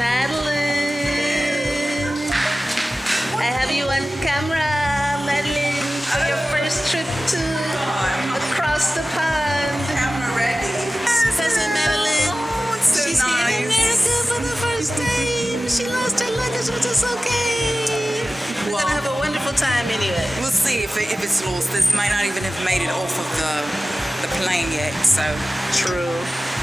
Madeline. I have you on camera, Madeline, for your first trip to across the pond. Camera ready. Cousin Madeline, So she's nice. here in America for the first time. She lost her luggage, but it's okay. We're Well, gonna have a wonderful time anyway. We'll see if it's lost. This might not even have made it off of the plane yet. So True.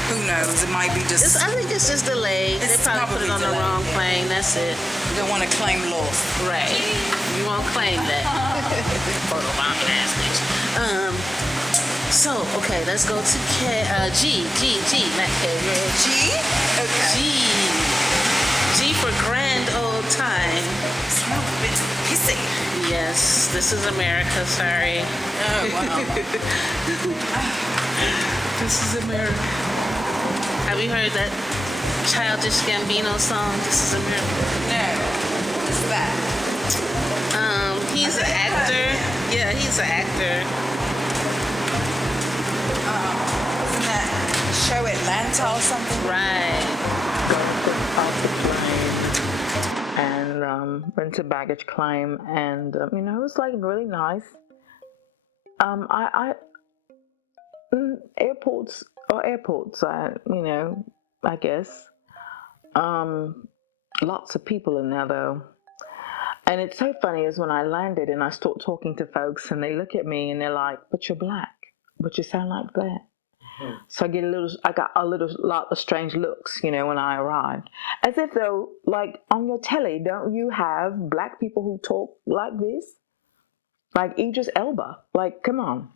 who knows? It might be just. I think it's just delayed. It's They probably put it on probably the wrong delayed, plane. That's it. You don't want to claim loss. Right. You won't claim that. So, okay, let's go to G, not K, right? G? Okay. G for grand old time. Smells a bit pissy. Yes, this is America, sorry. Oh, wow. This is America. Have you heard that Childish Gambino song, This is America? No. What's that? He's an actor. Yeah, he's an actor. Wasn't that show Atlanta or something? Right. And went to baggage claim, and it was like really nice. Airports, I guess. Lots of people in there though. And it's so funny is when I landed and I start talking to folks and they look at me and they're like, "But you're black, but you sound like that." So I got a lot of strange looks, when I arrived. As if though, like on your telly, don't you have black people who talk like this? Like Idris Elba. Like, come on.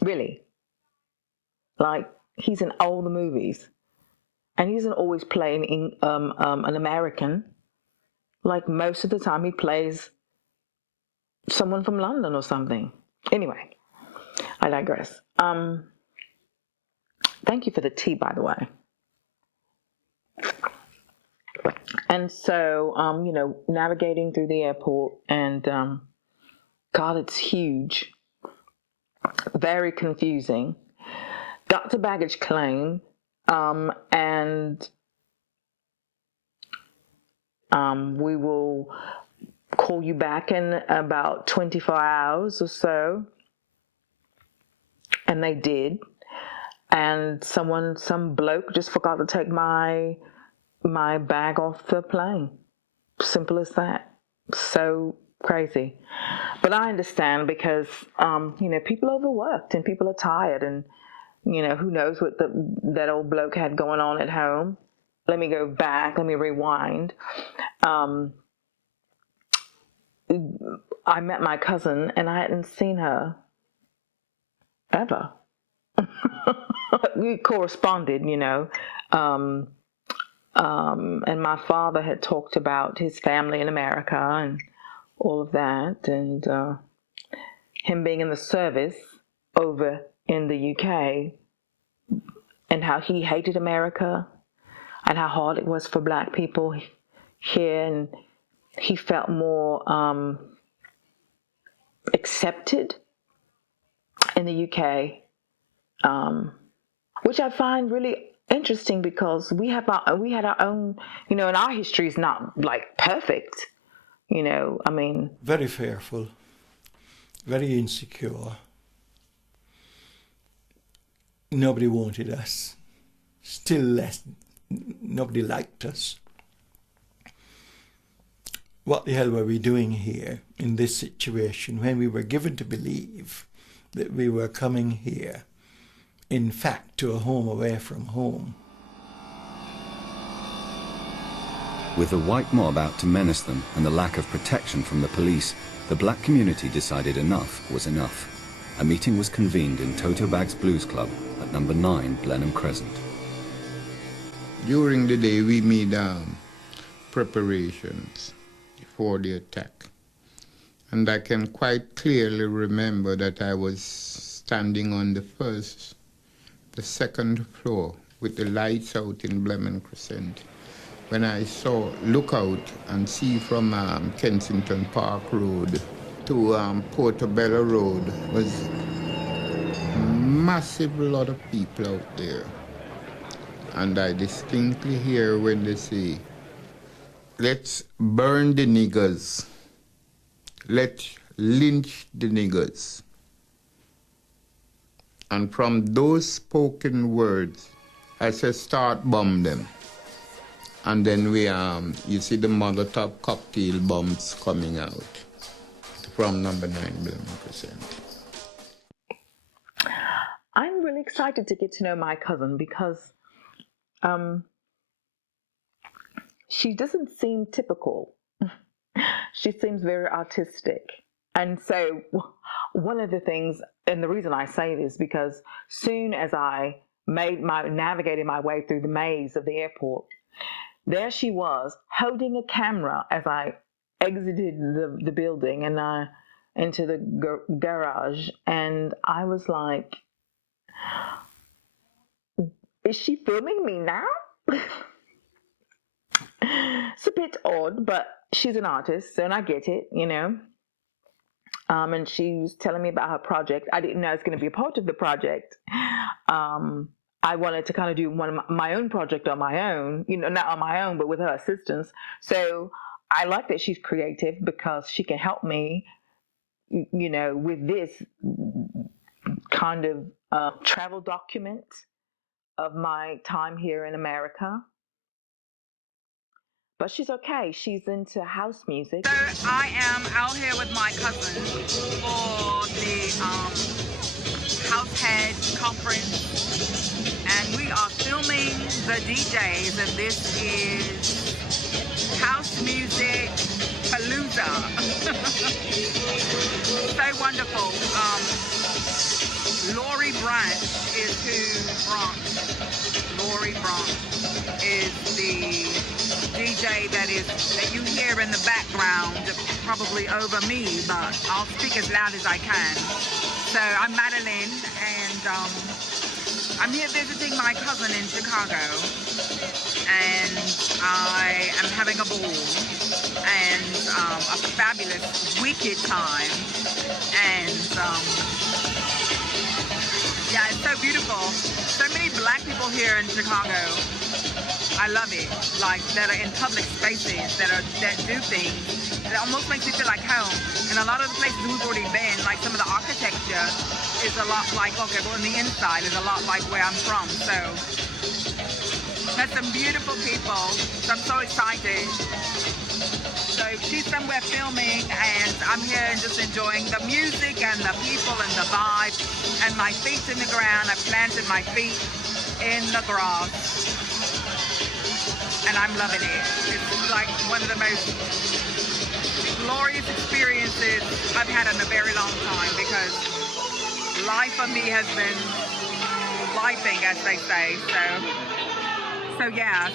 Really? Like, he's in all the movies. And he doesn't always play an American. Like, most of the time he plays someone from London or something. Anyway, I digress. Thank you for the tea, by the way. And so, navigating through the airport, and God, it's huge. Very confusing. Got to baggage claim, and we will call you back in about 24 hours or so. And they did. And some bloke just forgot to take my bag off the plane. Simple as that. So crazy. But I understand because, people overworked and people are tired, and, who knows what that old bloke had going on at home. Let me go back. Let me rewind. I met my cousin and I hadn't seen her ever. We corresponded, and my father had talked about his family in America and all of that, and him being in the service over in the UK, and how he hated America and how hard it was for black people here, and he felt more accepted in the UK. Which I find really interesting because we had our own, and our history is not like perfect, Very fearful, very insecure. Nobody wanted us. Still less, nobody liked us. What the hell were we doing here in this situation when we were given to believe that we were coming here, in fact, to a home away from home? With the white mob out to menace them and the lack of protection from the police, the black community decided enough was enough. A meeting was convened in Toto Bag's Blues Club at number 9 Blenheim Crescent. During the day we made preparations for the attack. And I can quite clearly remember that I was standing on the second floor with the lights out in Blenheim Crescent when I look out and see from Kensington Park Road to Portobello Road was a massive lot of people out there. and I distinctly hear when they say, let's burn the niggers, let's lynch the niggers. And from those spoken words, I say start bomb them. And then you see the Molotov cocktail bombs coming out from number 9%. I'm really excited to get to know my cousin because she doesn't seem typical. She seems very artistic. And so one of the things, and the reason I say this, because soon as I navigated my way through the maze of the airport, there she was holding a camera as I exited the building and into the garage. And I was like, is she filming me now? It's a bit odd, but she's an artist, so and I get it, you know. And she was telling me about her project. I didn't know I was going to be a part of the project. I wanted to kind of do one of my own project on my own, you know, not on my own, but with her assistance. So I like that she's creative because she can help me, you know, with this kind of travel document of my time here in America. But she's okay. She's into house music. So I am out here with my cousin for the Househead conference, and we are filming the DJs, and this is House Music Palooza. So wonderful. Lori Branch is who Lori Branch is the DJ that you hear in the background, probably over me, but I'll speak as loud as I can. So I'm Madeline, and I'm here visiting my cousin in Chicago, and I am having a ball and a fabulous, wicked time, and yeah, it's so beautiful. So many black people here in Chicago. I love it. Like, that are in public spaces, that do things. It almost makes me feel like home. And a lot of the places we've already been, like some of the architecture is a lot like, okay, well, on the inside is a lot like where I'm from. So there's some beautiful people. So I'm so excited. So she's somewhere filming, and I'm here and just enjoying the music and the people and the vibe. And my feet's in the ground. I planted my feet in the grass. And I'm loving it. It's like one of the most glorious experiences I've had in a very long time, because life for me has been lifing, as they say. So yeah,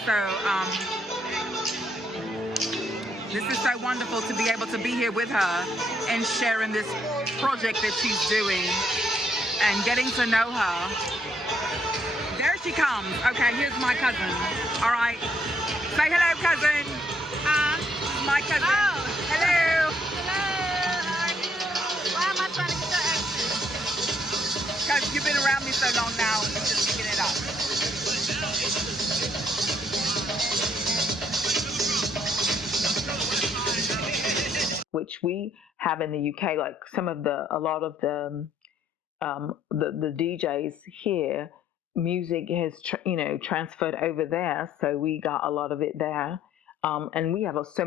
this is so wonderful to be able to be here with her and sharing this project that she's doing and getting to know her. There she comes. Okay, here's my cousin. All right. Say hello, cousin. My cousin. Oh. Hello. Hello, how are you? Why am I trying to get your accent? Because you've been around me so long now, I'm just picking it up. Which we have in the UK, like a lot of the DJs here, music has transferred over there, so we got a lot of it there, and we have so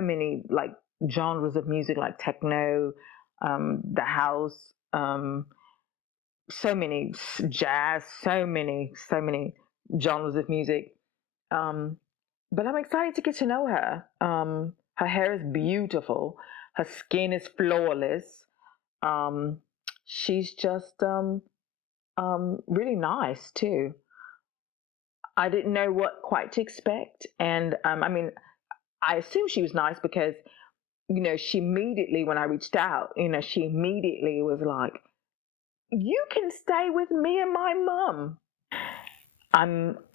many like genres of music, like techno, the house, so many jazz, so many genres of music. But I'm excited to get to know her. Her hair is beautiful. Her skin is flawless. She's just really nice too. I didn't know what quite to expect, and I mean, I assumed she was nice because, she immediately, when I reached out, she immediately was like, "You can stay with me and my mum."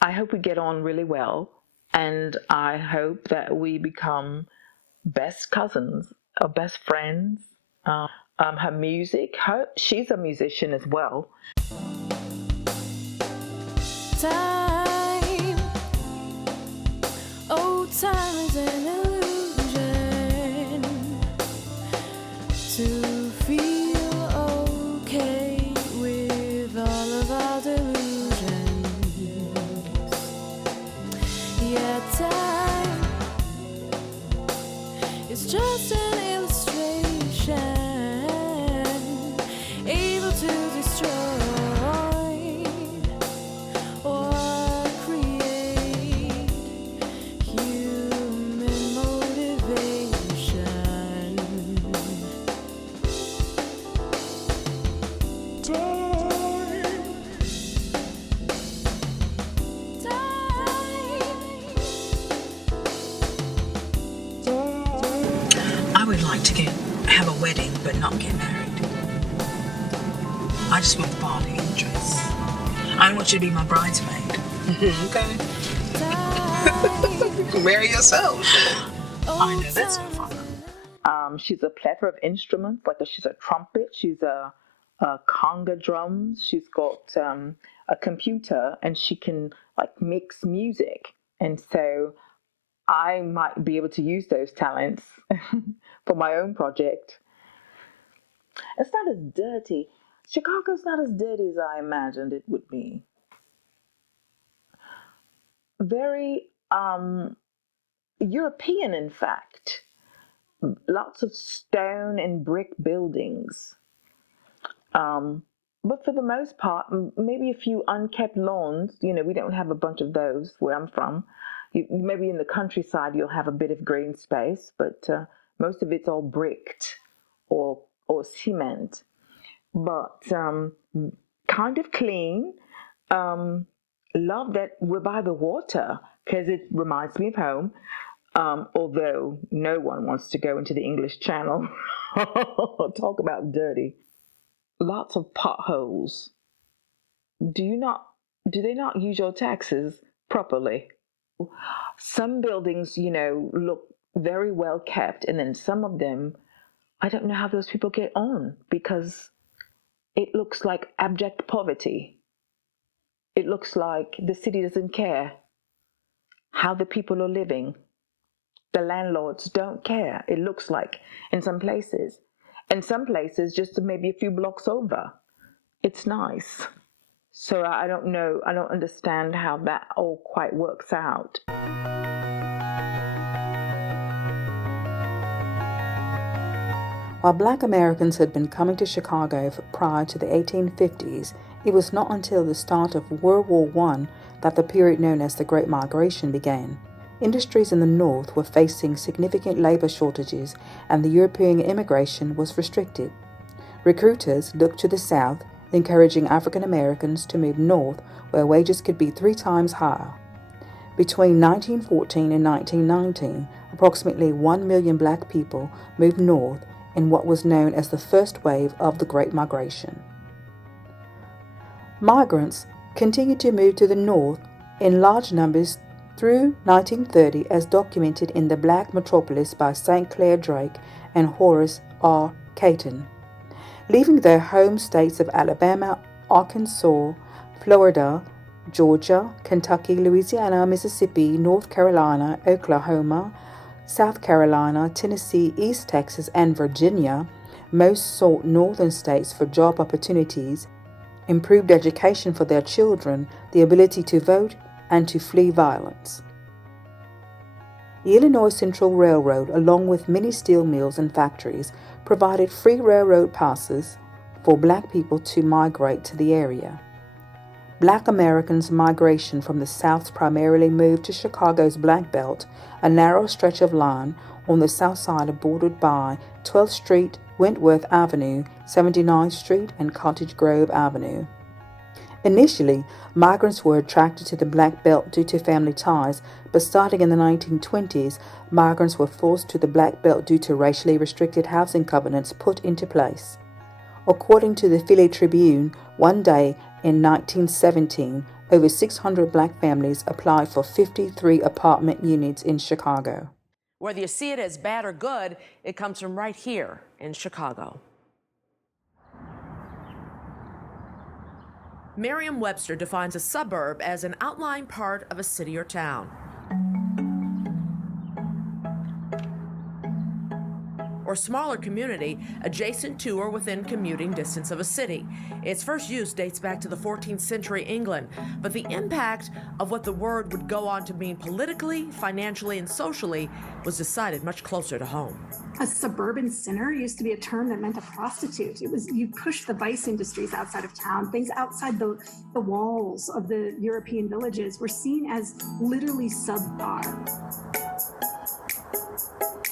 I hope we get on really well, and I hope that we become best cousins or best friends. Her music, she's a musician as well. Time time is an illusion to feel okay with all of our delusions. Yeah, time is just an illustration able to destroy or create human motivation. I would like to have a wedding but not get married. I just want the party and the dress. I don't want you to be my bridesmaid. Okay. Marry yourself. I know that's no fun. She's a plethora of instruments. She's a trumpet. She's a conga drums. She's got a computer, and she can mix music. And so I might be able to use those talents for my own project. It's not as dirty. Chicago's not as dirty as I imagined it would be. Very European, in fact. Lots of stone and brick buildings. But for the most part, maybe a few unkept lawns. We don't have a bunch of those where I'm from. Maybe in the countryside you'll have a bit of green space, but most of it's all bricked or cement. But kind of clean. Love that we're by the water because it reminds me of home. Although no one wants to go into the English Channel. Talk about dirty. Lots of potholes. Do they not use your taxes properly? Some buildings, look very well kept, and then some of them, I don't know how those people get on because it looks like abject poverty. It looks like the city doesn't care how the people are living. The landlords don't care, it looks like, in some places. In some places, just maybe a few blocks over. It's nice. So I don't know, I don't understand how that all quite works out. While Black Americans had been coming to Chicago prior to the 1850s, it was not until the start of World War I that the period known as the Great Migration began. Industries in the North were facing significant labor shortages, and the European immigration was restricted. Recruiters looked to the South, encouraging African Americans to move north where wages could be 3 times higher. Between 1914 and 1919, approximately 1 million Black people moved north in what was known as the first wave of the Great Migration. Migrants continued to move to the north in large numbers through 1930, as documented in The Black Metropolis by St. Clair Drake and Horace R. Caton. Leaving their home states of Alabama, Arkansas, Florida, Georgia, Kentucky, Louisiana, Mississippi, North Carolina, Oklahoma, South Carolina, Tennessee, East Texas, and Virginia, most sought northern states for job opportunities, improved education for their children, the ability to vote, and to flee violence. The Illinois Central Railroad, along with many steel mills and factories, provided free railroad passes for Black people to migrate to the area. Black Americans' migration from the South primarily moved to Chicago's Black Belt, a narrow stretch of land on the south side bordered by 12th Street, Wentworth Avenue, 79th Street, and Cottage Grove Avenue. Initially, migrants were attracted to the Black Belt due to family ties, but starting in the 1920s, migrants were forced to the Black Belt due to racially restricted housing covenants put into place. According to the Philly Tribune, one day in 1917, over 600 Black families applied for 53 apartment units in Chicago. Whether you see it as bad or good, it comes from right here in Chicago. Merriam-Webster defines a suburb as an outlying part of a city or town. or smaller community adjacent to or within commuting distance of a city. Its first use dates back to the 14th century England, but the impact of what the word would go on to mean politically, financially, and socially was decided much closer to home. A suburban sinner used to be a term that meant a prostitute. It was, you pushed the vice industries outside of town. Things outside the walls of the European villages were seen as literally subpar.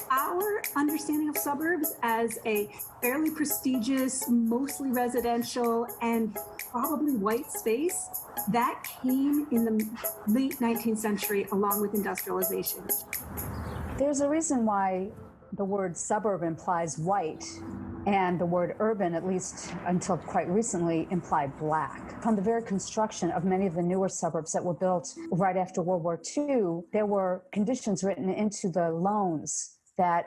Our understanding of suburbs as a fairly prestigious, mostly residential, and probably white space, that came in the late 19th century along with industrialization. There's a reason why the word suburb implies white, and the word urban, at least until quite recently, implied black. From the very construction of many of the newer suburbs that were built right after World War II, there were conditions written into the loans that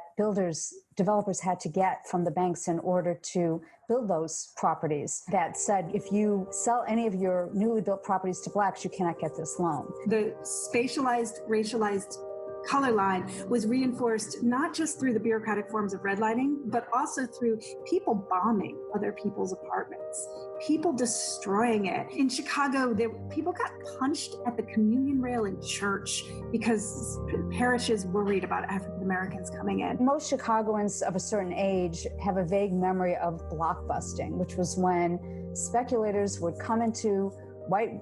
developers had to get from the banks in order to build those properties that said, if you sell any of your newly built properties to blacks, you cannot get this loan. The spatialized, racialized color line was reinforced not just through the bureaucratic forms of redlining, but also through people bombing other people's apartments, people destroying it. In Chicago, people got punched at the communion rail in church because parishes worried about African Americans coming in. Most Chicagoans of a certain age have a vague memory of blockbusting, which was when speculators would come into white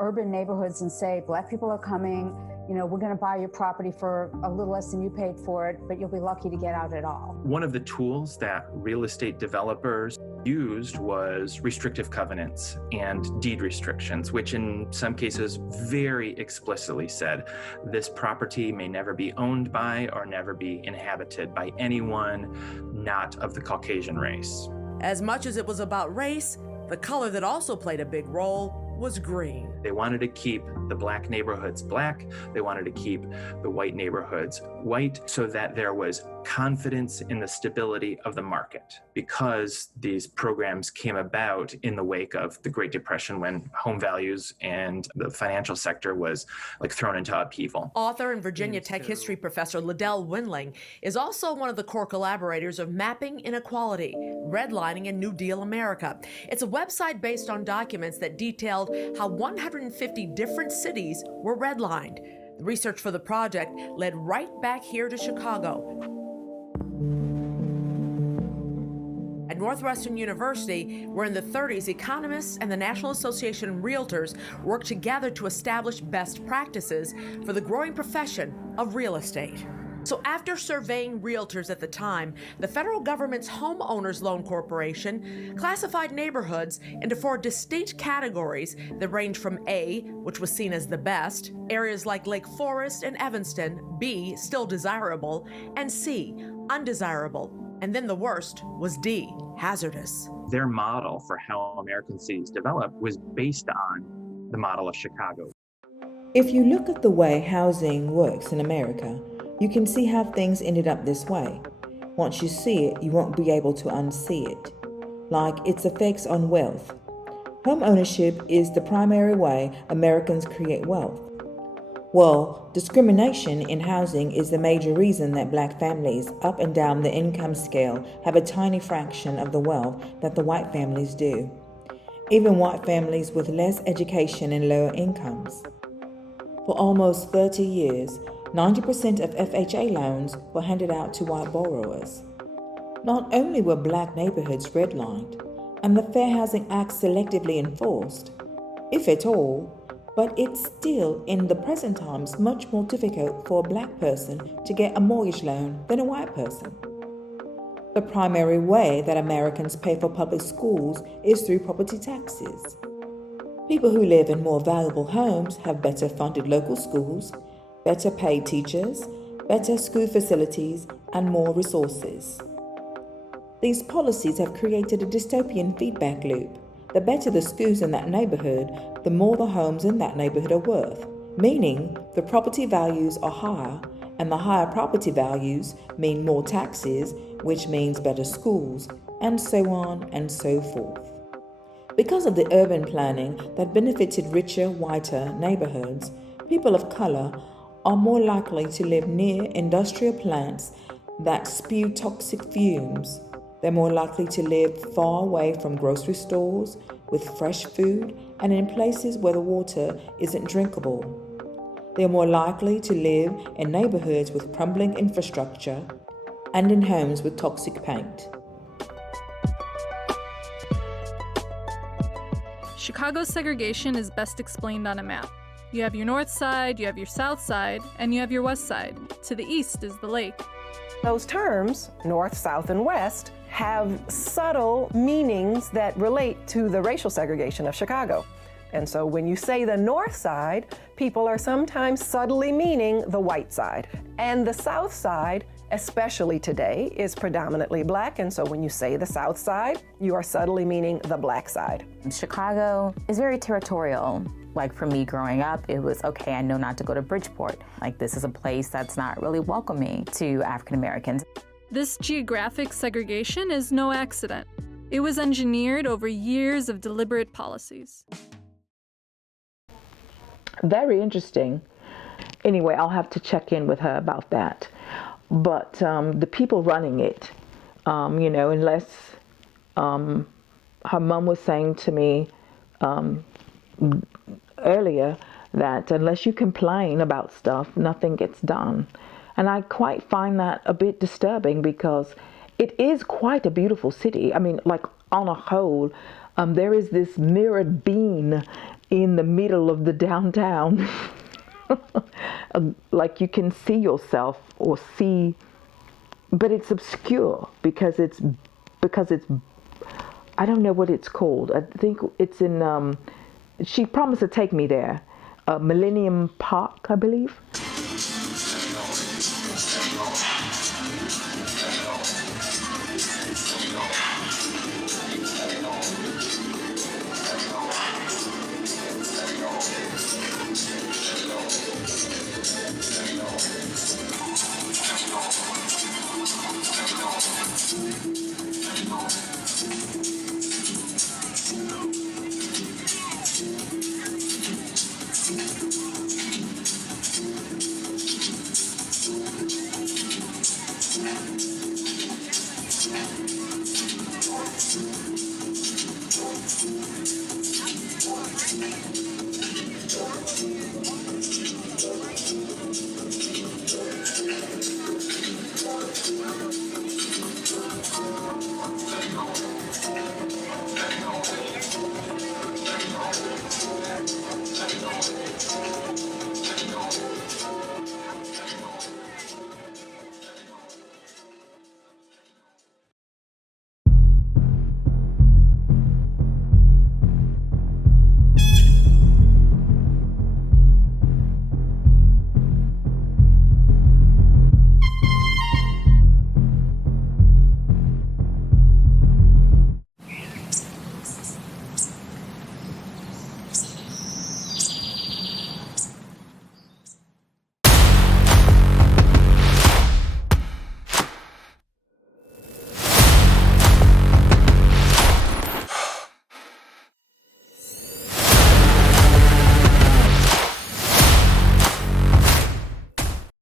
urban neighborhoods and say, black people are coming, we're going to buy your property for a little less than you paid for it, but you'll be lucky to get out at all. One of the tools that real estate developers used was restrictive covenants and deed restrictions, which in some cases very explicitly said this property may never be owned by or never be inhabited by anyone not of the Caucasian race. As much as it was about race, the color that also played a big role was green. They wanted to keep the black neighborhoods black. They wanted to keep the white neighborhoods white so that there was confidence in the stability of the market, because these programs came about in the wake of the Great Depression when home values and the financial sector was thrown into upheaval. Author and Virginia Tech history professor Liddell Windling is also one of the core collaborators of Mapping Inequality, Redlining in New Deal America. It's a website based on documents that detailed how 150 different cities were redlined. The research for the project led right back here to Chicago. At Northwestern University, where in the 30s economists and the National Association of Realtors worked together to establish best practices for the growing profession of real estate. So after surveying realtors at the time, the federal government's Homeowners Loan Corporation classified neighborhoods into 4 distinct categories that range from A, which was seen as the best, areas like Lake Forest and Evanston, B, still desirable, and C, undesirable. And then the worst was D, hazardous. Their model for how American cities developed was based on the model of Chicago. If you look at the way housing works in America, you can see how things ended up this way. Once you see it, you won't be able to unsee it. Like its effects on wealth. Home ownership is the primary way Americans create wealth. Well, discrimination in housing is the major reason that black families up and down the income scale have a tiny fraction of the wealth that the white families do. Even white families with less education and lower incomes. For almost 30 years, 90% of FHA loans were handed out to white borrowers. Not only were black neighborhoods redlined, and the Fair Housing Act selectively enforced, if at all, but it's still in the present times much more difficult for a black person to get a mortgage loan than a white person. The primary way that Americans pay for public schools is through property taxes. People who live in more valuable homes have better funded local schools, better paid teachers, better school facilities, and more resources. These policies have created a dystopian feedback loop. The better the schools in that neighborhood, the more the homes in that neighborhood are worth, meaning the property values are higher, and the higher property values mean more taxes, which means better schools, and so on and so forth. Because of the urban planning that benefited richer, whiter neighborhoods, people of color are more likely to live near industrial plants that spew toxic fumes. They're more likely to live far away from grocery stores with fresh food and in places where the water isn't drinkable. They are more likely to live in neighborhoods with crumbling infrastructure and in homes with toxic paint. Chicago's segregation is best explained on a map. You have your north side, you have your south side, and you have your west side. To the east is the lake. Those terms, north, south, and west, have subtle meanings that relate to the racial segregation of Chicago. And so when you say the north side, people are sometimes subtly meaning the white side. And the south side, especially today, is predominantly black. And so when you say the south side, you are subtly meaning the black side. Chicago is very territorial. Like for me growing up, it was, okay, I know not to go to Bridgeport. Like this is a place that's not really welcoming to African Americans. This geographic segregation is no accident. It was engineered over years of deliberate policies. Very interesting. Anyway, I'll have to check in with her about that. But the people running it, unless her mom was saying to me earlier that unless you complain about stuff, nothing gets done. And I quite find that a bit disturbing because it is quite a beautiful city. I mean, like on a whole, there is this mirrored beam in the middle of the downtown. Like you can see yourself or see, but it's obscure because it's I don't know what it's called. I think it's in she promised to take me there, Millennium Park, I believe.